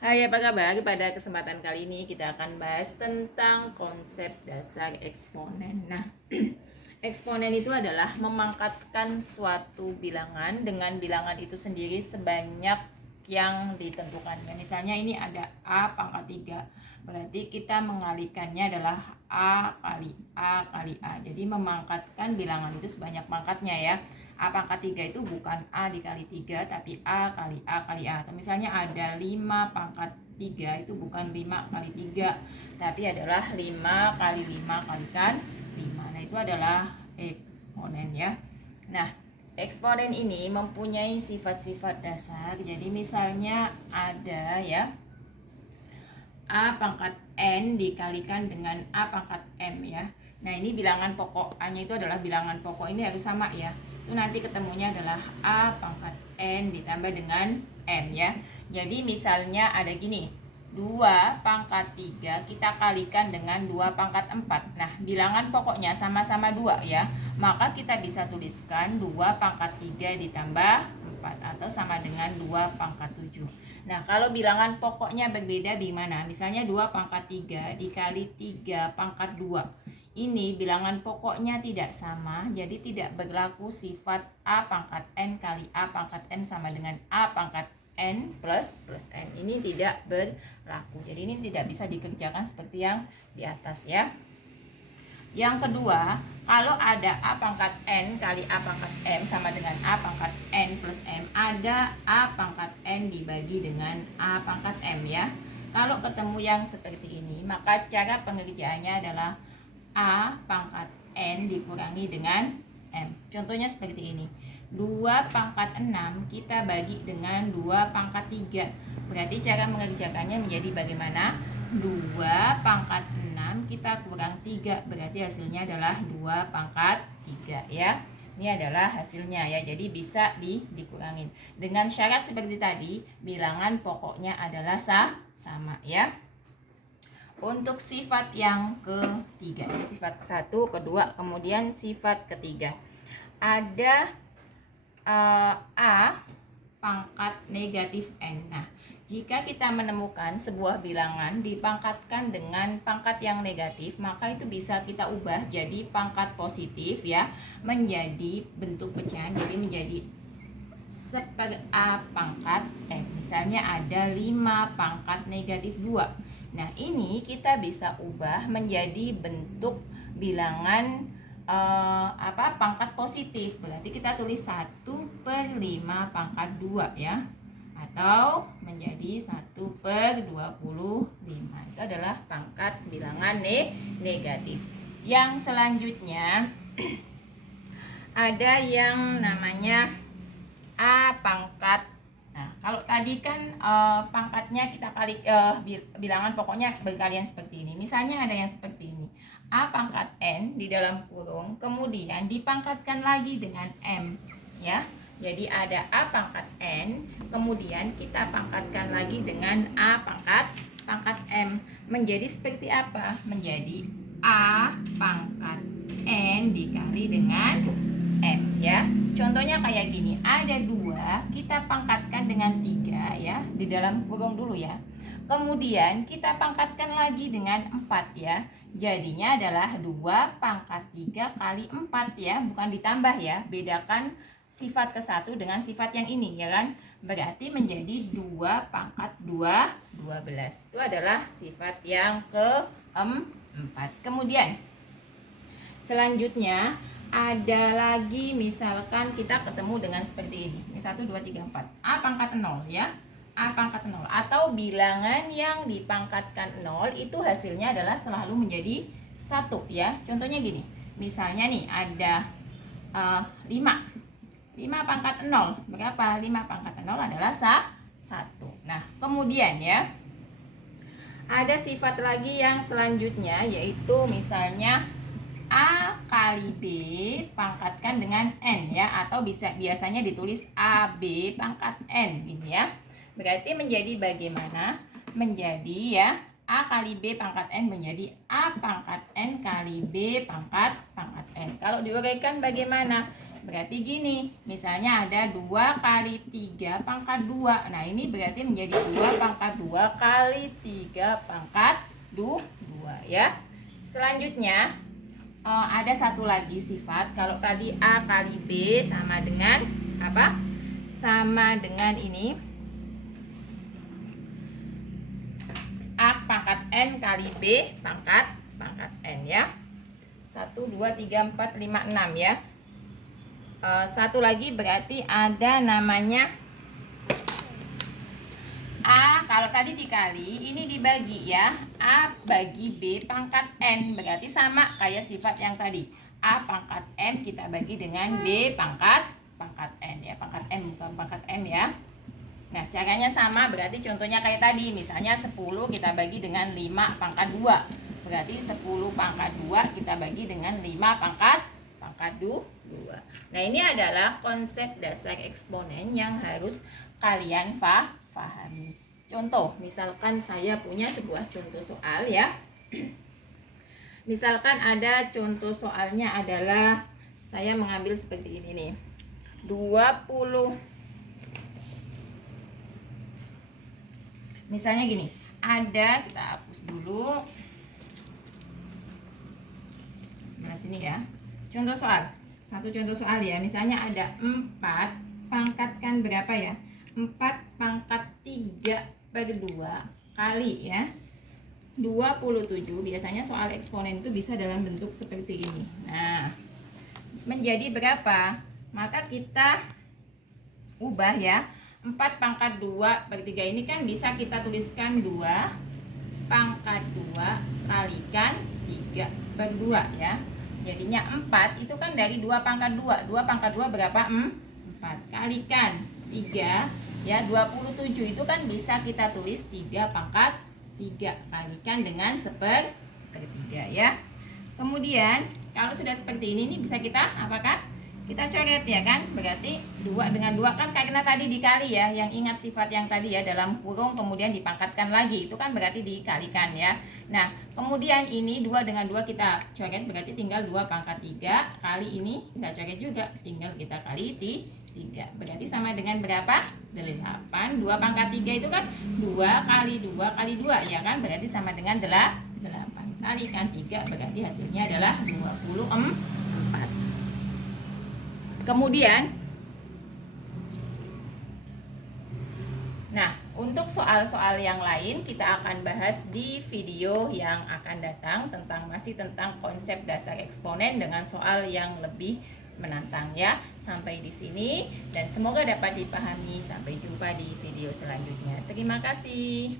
Hai, apa kabar? Pada kesempatan kali ini kita akan bahas tentang konsep dasar eksponen. Nah, eksponen itu adalah memangkatkan suatu bilangan dengan bilangan itu sendiri sebanyak yang ditentukannya. Misalnya ini ada A pangkat 3. Berarti kita mengalikannya adalah A kali A kali A. Jadi memangkatkan bilangan itu sebanyak pangkatnya ya. A pangkat 3 itu bukan A dikali 3 tapi A kali A kali A. Atau misalnya ada 5 pangkat 3 itu bukan 5 kali 3 tapi adalah 5 kali 5 kalikan 5. Nah, itu adalah eksponen ya. Nah, eksponen ini mempunyai sifat-sifat dasar. Jadi misalnya ada ya A pangkat N dikalikan dengan A pangkat M ya. Nah, ini bilangan pokok. A-nya itu adalah bilangan pokok, ini harus sama ya. Itu nanti ketemunya adalah A pangkat N ditambah dengan M ya. Jadi misalnya ada gini, 2 pangkat 3 kita kalikan dengan 2 pangkat 4. Nah, bilangan pokoknya sama-sama 2 ya. Maka kita bisa tuliskan 2 pangkat 3 ditambah 4 atau sama dengan 2 pangkat 7. Nah, kalau bilangan pokoknya berbeda gimana? Misalnya 2 pangkat 3 dikali 3 pangkat 2. Ini bilangan pokoknya tidak sama, jadi tidak berlaku sifat A pangkat N kali A pangkat M sama dengan A pangkat N plus N. Ini tidak berlaku. Jadi ini tidak bisa dikerjakan seperti yang di atas ya. Yang kedua, kalau ada A pangkat N kali A pangkat M sama dengan A pangkat N plus M, ada A pangkat N dibagi dengan A pangkat M ya. Kalau ketemu yang seperti ini, maka cara pengerjaannya adalah A pangkat N dikurangi dengan M. Contohnya seperti ini. 2 pangkat 6 kita bagi dengan 2 pangkat 3. Berarti cara mengerjakannya menjadi bagaimana? 2 pangkat 6 kita kurang 3. Berarti hasilnya adalah 2 pangkat 3 ya. Ini adalah hasilnya ya. Jadi bisa dikurangin. Dengan syarat seperti tadi, bilangan pokoknya adalah sama ya. Untuk sifat yang ketiga, ini sifat ke-1, kedua, kemudian sifat ketiga. Ada A pangkat negatif N. Nah, jika kita menemukan sebuah bilangan dipangkatkan dengan pangkat yang negatif, maka itu bisa kita ubah jadi pangkat positif ya, menjadi bentuk pecahan, jadi menjadi seper A pangkat N. Misalnya ada 5 pangkat negatif 2. Nah, ini kita bisa ubah menjadi bentuk bilangan pangkat positif. Berarti kita tulis 1/5 pangkat 2 ya. Atau menjadi 1/25. Itu adalah pangkat bilangan negatif. Yang selanjutnya ada yang namanya A pangkat. Nah, kalau tadi kan pangkatnya kita kali bilangan pokoknya berkalian seperti ini. Misalnya ada yang seperti ini. A pangkat N di dalam kurung, kemudian dipangkatkan lagi dengan M ya. Jadi ada A pangkat N, kemudian kita pangkatkan lagi dengan A pangkat M. Menjadi seperti apa? Menjadi A pangkat N dikali dengan M ya. Contohnya kayak gini, ada 2, kita pangkatkan dengan 3 ya, di dalam kurung dulu ya. Kemudian kita pangkatkan lagi dengan 4 ya. Jadinya adalah 2 pangkat 3 kali 4 ya, bukan ditambah ya. Bedakan sifat ke-1 dengan sifat yang ini ya kan. Berarti menjadi 2 pangkat 2, 12. Itu adalah sifat yang ke-4. Kemudian selanjutnya ada lagi, misalkan kita ketemu dengan seperti ini. Ini 1, 2, 3, 4. A pangkat 0 ya. A pangkat 0. Atau bilangan yang dipangkatkan 0 itu hasilnya adalah selalu menjadi 1 ya. Contohnya gini. Misalnya nih ada 5. 5 pangkat 0. Berapa? 5 pangkat 0 adalah 1. Nah, kemudian ya. Ada sifat lagi yang selanjutnya, yaitu misalnya A kali B pangkatkan dengan N ya, atau biasanya ditulis AB pangkat N gitu ya. Berarti menjadi bagaimana? Menjadi ya A kali B pangkat N menjadi A pangkat N kali B pangkat N. Kalau diuraikan bagaimana? berarti gini, misalnya ada 2 kali 3 pangkat 2. Nah ini berarti menjadi 2 pangkat 2 kali 3 pangkat 2 ya. Selanjutnya ada satu lagi sifat. Kalau tadi A kali B sama dengan apa? Sama dengan ini A pangkat N kali B pangkat N ya. 1, 2, 3, 4, 5, 6 ya. Satu lagi berarti ada namanya A, kalau tadi dikali, ini dibagi ya. A bagi B pangkat N, berarti sama kayak sifat yang tadi. A pangkat M kita bagi dengan B pangkat N ya. Pangkat N bukan pangkat M ya. Nah caranya sama, berarti contohnya kayak tadi. Misalnya 10 kita bagi dengan 5 pangkat 2. Berarti 10 pangkat 2 kita bagi dengan 5 pangkat 2. Nah ini adalah konsep dasar eksponen yang harus kalian pahami. Contoh, misalkan saya punya sebuah contoh soal ya. Misalkan ada contoh soalnya adalah saya mengambil seperti ini nih. 20. Misalnya gini, ada, kita hapus dulu. Sebelah sini ya. Contoh soal. Satu contoh soal ya. Misalnya ada 4 pangkatkan berapa ya? 4 pangkat 3/2 kali ya 27. Biasanya soal eksponen itu bisa dalam bentuk seperti ini. Nah, menjadi berapa? Maka kita ubah ya. 4 pangkat 2/3 ini kan bisa kita tuliskan 2 pangkat 2 kalikan 3/2 ya. Jadinya 4 itu kan dari 2 pangkat 2. 2 pangkat 2 berapa? 4 kalikan 3 ya, 27 itu kan bisa kita tulis 3 pangkat 3 kalikan dengan sepertiga ya. Kemudian kalau sudah seperti ini bisa kita apakah? Kita coret ya kan. Berarti 2 dengan 2 kan karena tadi dikali ya. Yang ingat sifat yang tadi ya, dalam kurung kemudian dipangkatkan lagi. Itu kan berarti dikalikan ya. Nah kemudian ini 2 dengan 2 kita coret, berarti tinggal 2 pangkat 3 kali ini kita coret juga, tinggal kita kali 3. Berarti sama dengan berapa? 8. 2 pangkat 3 itu kan 2 kali 2 kali 2 ya kan. Berarti sama dengan 8 kalikan 3, berarti hasilnya adalah 24. Kemudian nah, untuk soal-soal yang lain kita akan bahas di video yang akan datang masih tentang konsep dasar eksponen dengan soal yang lebih menantang ya. Sampai di sini dan semoga dapat dipahami. Sampai jumpa di video selanjutnya. Terima kasih.